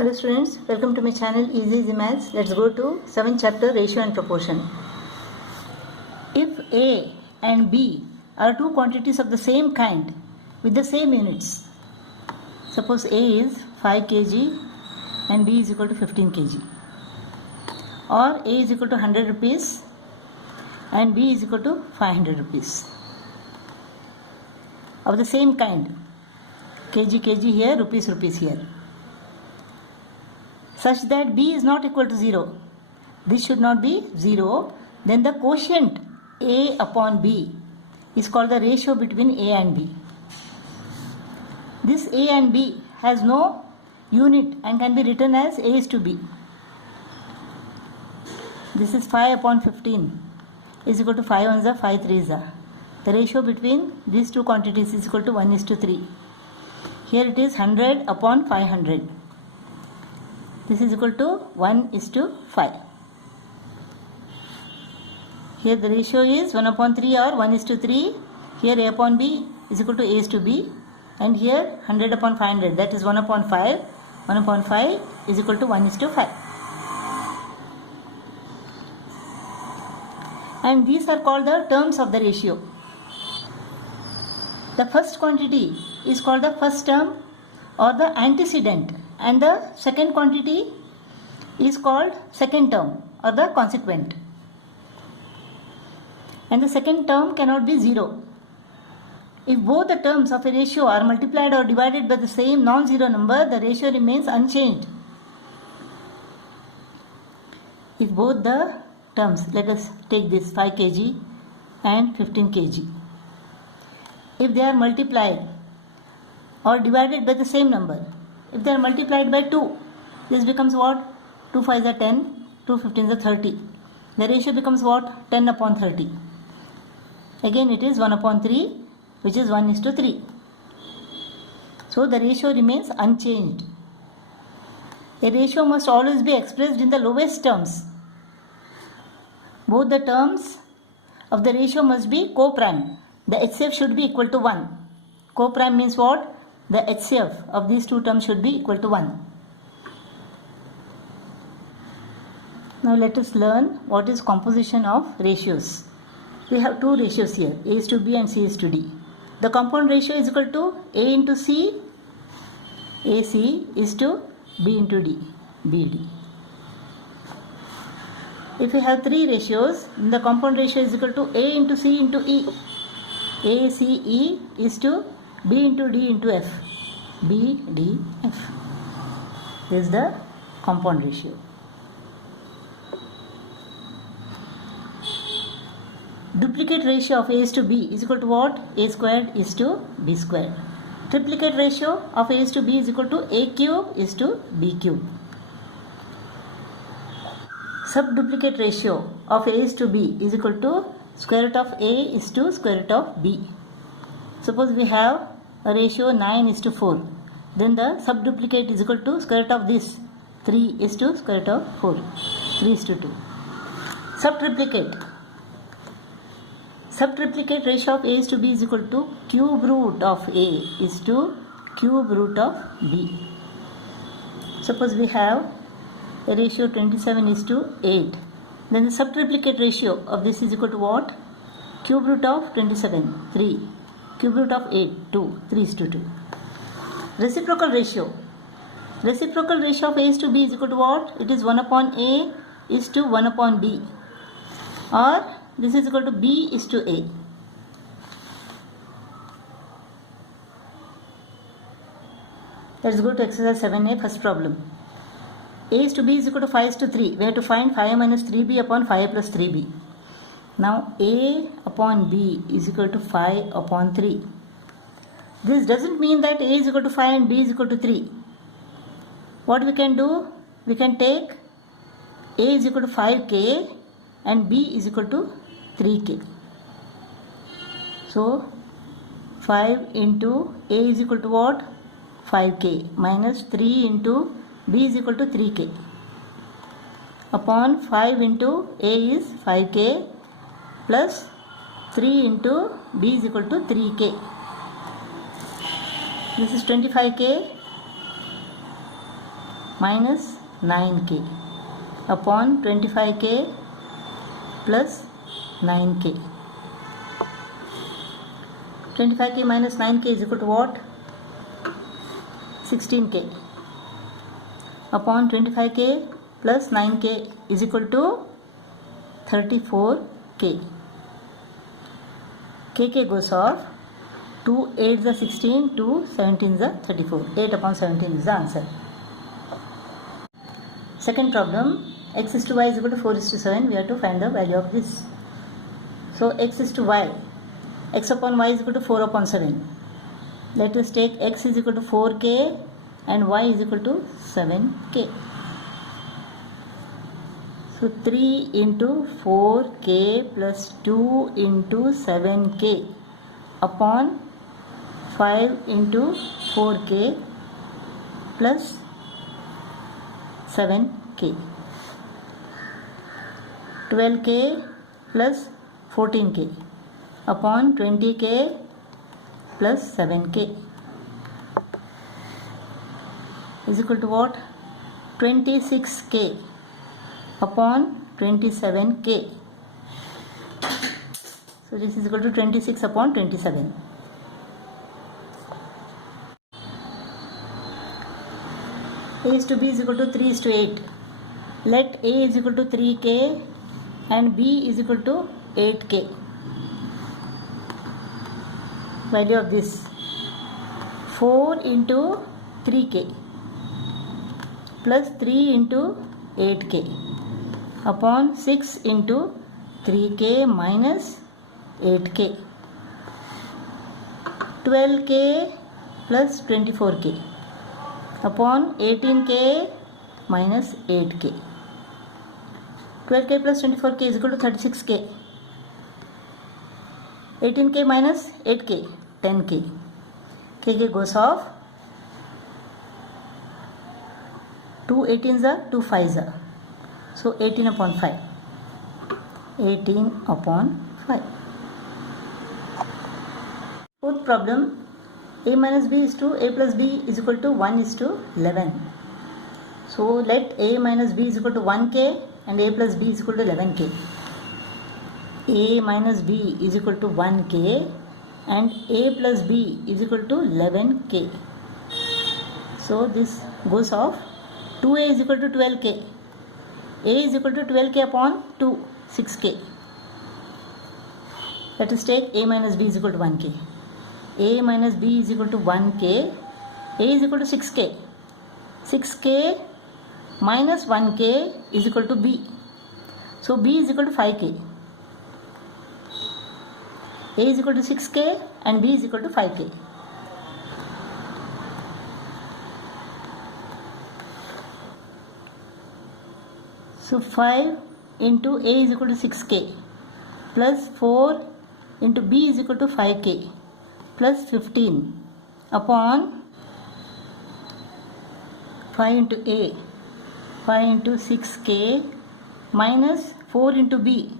Hello students, welcome to my channel Easy Maths. Let's go to 7th chapter Ratio and Proportion. If A and B are two quantities of the same kind with the same units, suppose A is 5 kg and B is equal to 15 kg, or A is equal to 100 rupees and B is equal to 500 rupees of the same kind, kg here, rupees here, such that B is not equal to 0. This should not be 0. Then the quotient A upon B is called the ratio between A and B. This A and B has no unit and can be written as A is to B. This is 5 upon 15 is equal to 5 ones are 5 threes are. The ratio between these two quantities is equal to 1:3. Here it is 100 upon 500. This is equal to 1:5. Here the ratio is 1/3 or 1:3. Here A upon B is equal to A is to B. And here 100 upon 500, that is 1/5. 1/5 is equal to 1:5. And these are called the terms of the ratio. The first quantity is called the first term or the antecedent, and the second quantity is called second term or the consequent. And the second term cannot be 0. If both the terms of a ratio are multiplied or divided by the same non-zero number, the ratio remains unchanged. If both the terms, let us take this 5 kg and 15 kg. If they are multiplied or divided by the same number, if they are multiplied by 2, this becomes what? 2 5s are 10, 2 15s are 30. The ratio becomes what? 10 upon 30. Again it is 1/3, which is 1:3. So the ratio remains unchanged. A ratio must always be expressed in the lowest terms. Both the terms of the ratio must be co-prime. The HCF should be equal to 1. Co-prime means what? The HCF of these two terms should be equal to 1. Now let us learn what is composition of ratios. We have two ratios here, A is to B and C is to D. The compound ratio is equal to A into C, AC is to B into D, BD. If we have three ratios, then the compound ratio is equal to A into C into E. ACE is to B into D into F, BDF. This is the compound ratio. Duplicate ratio of A is to B is equal to what? A squared is to B squared. Triplicate ratio of A is to B is equal to A cube is to B cube. Subduplicate ratio of A is to B is equal to square root of A is to square root of B. Suppose we have a ratio 9 is to 4. Then the subduplicate is equal to square root of this 3 is to square root of 4. 3 is to 2. Subtriplicate ratio of A is to B is equal to cube root of A is to cube root of B. Suppose we have a ratio 27 is to 8. Then the subtriplicate ratio of this is equal to what? Cube root of 27, 3. Cube root of 8, 2. 3 is to 2. Reciprocal ratio. Reciprocal ratio of A is to B is equal to what? It is 1/A is to 1/B. Or this is equal to B is to A. Let's go to exercise 7A, first problem. A is to B is equal to 5 is to 3. We have to find 5 minus 3B upon 5 plus 3B. Now A upon B is equal to 5 upon 3. This doesn't mean that A is equal to 5 and B is equal to 3. What we can do? We can take A is equal to 5K and B is equal to 3K. So 5 into A is equal to what? 5K minus 3 into B is equal to 3K upon 5 into A is 5K plus 3 into B is equal to 3K. This is 25K minus 9k upon 25k plus 9k. 25k minus 9k is equal to what? 16k upon 25k plus 9k is equal to 34k. kk goes off. 2 8 is 16, 2 17 is 34. 8 upon 17 is the answer. Second problem, x is to y is equal to 4 is to 7. We have to find the value of this. So x is to y, x upon y is equal to 4 upon 7. Let us take x is equal to 4k and y is equal to 7k. So 3 into 4k plus 2 into 7k upon 5 into 4k plus 7k. 12k plus 14k upon 20k plus 7k is equal to what? 26k upon 27k. So this is equal to 26 upon 27. A is to B is equal to 3 is to 8. Let A is equal to 3k and B is equal to 8k. Value of this: 4 into 3k plus 3 into 8k upon 6 into 3k minus 8k. 12k plus 24k upon 18k minus 8k. 12k plus 24k is equal to 36k. 18k minus 8k, 10k. kk goes off. 2 18s are 2 5s are. So 18 upon 5. 18 upon 5. Fourth problem, a minus b is to a plus b is equal to 1 is to 11. So let a minus b is equal to 1k and a plus b is equal to 11k. A minus b is equal to 1k and a plus b is equal to 11k. So this goes off. 2a is equal to 12k. A is equal to 12k upon 2, 6k. Let us take a minus b is equal to 1k. A minus b is equal to 1k. A is equal to 6k. 6k minus 1k is equal to b. So b is equal to 5k. A is equal to 6k and b is equal to 5k. So 5 into a is equal to 6k plus 4 into b is equal to 5k plus 15 upon 5 into a, 5 into 6k minus 4 into b,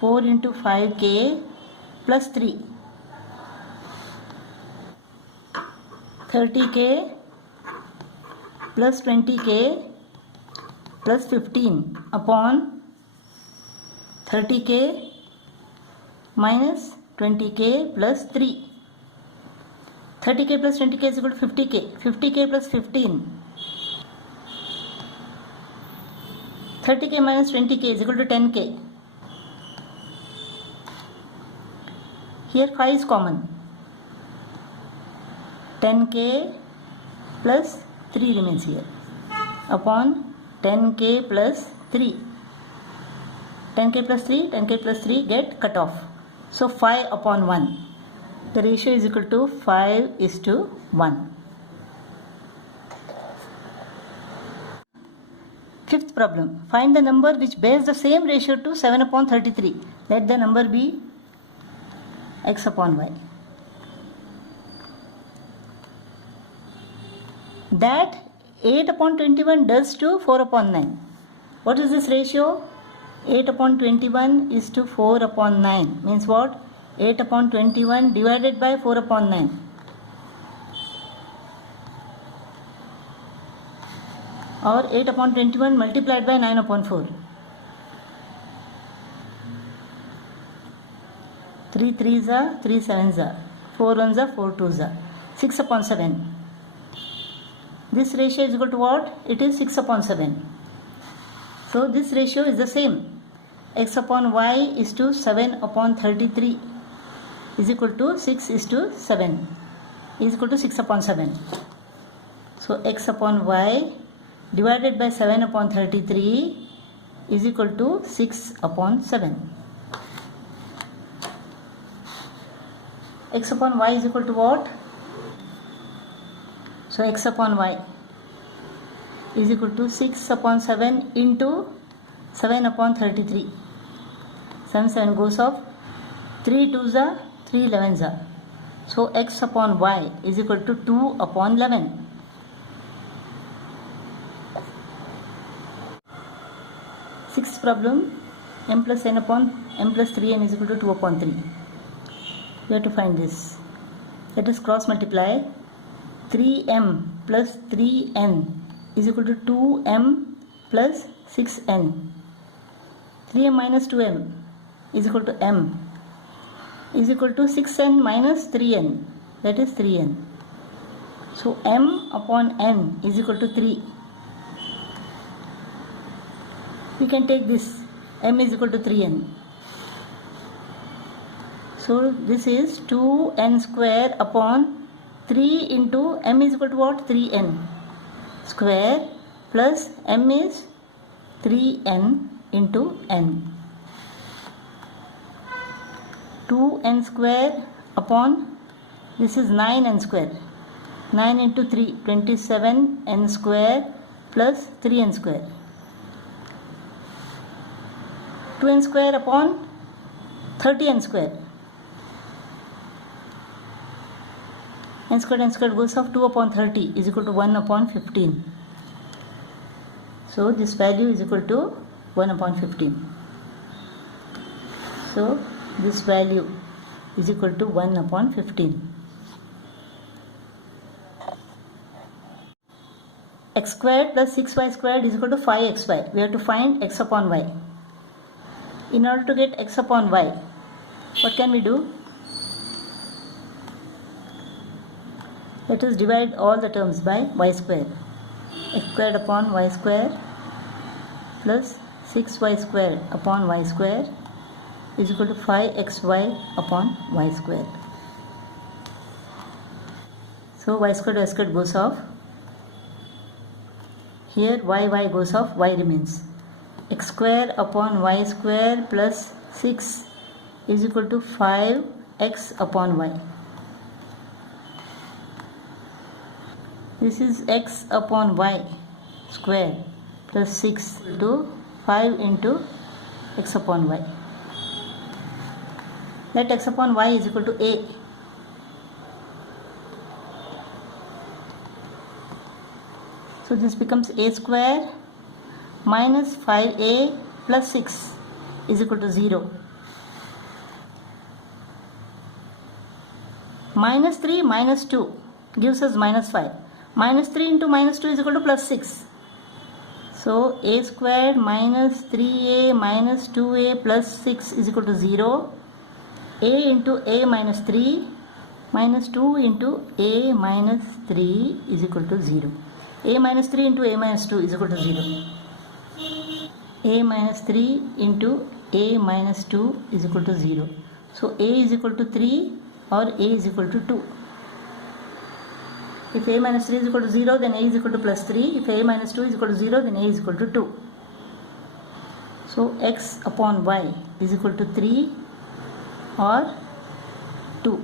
4 into 5k plus 3. 30k plus 20k plus 15 upon 30k minus 20k plus 3. 30k plus 20k is equal to 50k. 50k plus 15. 30k minus 20k is equal to 10k. Here 5 is common. 10k plus 3 remains here upon 10k plus 3. 10k plus 3, 10k plus 3 get cut off. So 5 upon 1. The ratio is equal to 5 is to 1. Fifth problem. Find the number which bears the same ratio to 7 upon 33. Let the number be x upon y. That 8 upon 21 does to 4 upon 9. What is this ratio? 8 upon 21 is to 4 upon 9. Means what? 8 upon 21 divided by 4 upon 9. or 8 upon 21 multiplied by 9 upon 4. 3 3s are 3 7s are 4 1s are 4 2s are 6 upon 7. This ratio is equal to what? It is 6 upon 7. So this ratio is the same. X upon y is to 7 upon 33 is equal to 6 is to 7 is equal to 6 upon 7. So x upon y divided by 7 upon 33 is equal to 6 upon 7. X upon y is equal to what? So x upon y is equal to 6 upon 7 into 7 upon 33. 7 7 goes off. 3 2s are 3 11s are. So x upon y is equal to 2 upon 11. Sixth problem, m plus n upon m plus 3n is equal to 2 upon 3. We have to find this. Let us cross multiply. 3m plus 3n is equal to 2m plus 6n. 3m minus 2m is equal to m is equal to 6n minus 3n, that is 3n. So m upon n is equal to 3. We can take this, m is equal to 3n. So this is 2n square upon 3 into m is equal to what? 3n square plus m is 3n into n. 2n square upon, this is 9n square. 9 into 3, 27n square plus 3n square. 2n square upon 30n square. n square goes off. 2 upon 30 is equal to 1 upon 15. So this value is equal to 1 upon 15. So this value is equal to 1 upon 15. X squared plus 6y squared is equal to 5xy. We have to find x upon y. In order to get x upon y, what can we do? Let us divide all the terms by y square. X squared upon y square plus 6y square upon y square is equal to 5xy upon y square. So y squared goes off. Here y goes off, y remains. X square upon y square plus 6 is equal to 5x upon y. This is x upon y square plus 6 to 5 into x upon y. Let x upon y is equal to a. So this becomes a square minus 5a plus 6 is equal to 0. Minus 3 minus 2 gives us minus 5. Minus 3 into minus 2 is equal to plus 6. So a squared minus 3a minus 2a plus 6 is equal to 0. A into a minus 3 minus 2 into a minus 3 is equal to 0. A minus 3 into a minus 2 is equal to 0. A minus 3 into a minus 2 is equal to 0. So a is equal to 3 or a is equal to 2. If a minus 3 is equal to 0, then a is equal to plus 3. If a minus 2 is equal to 0, then a is equal to 2. So x upon y is equal to 3 or 2.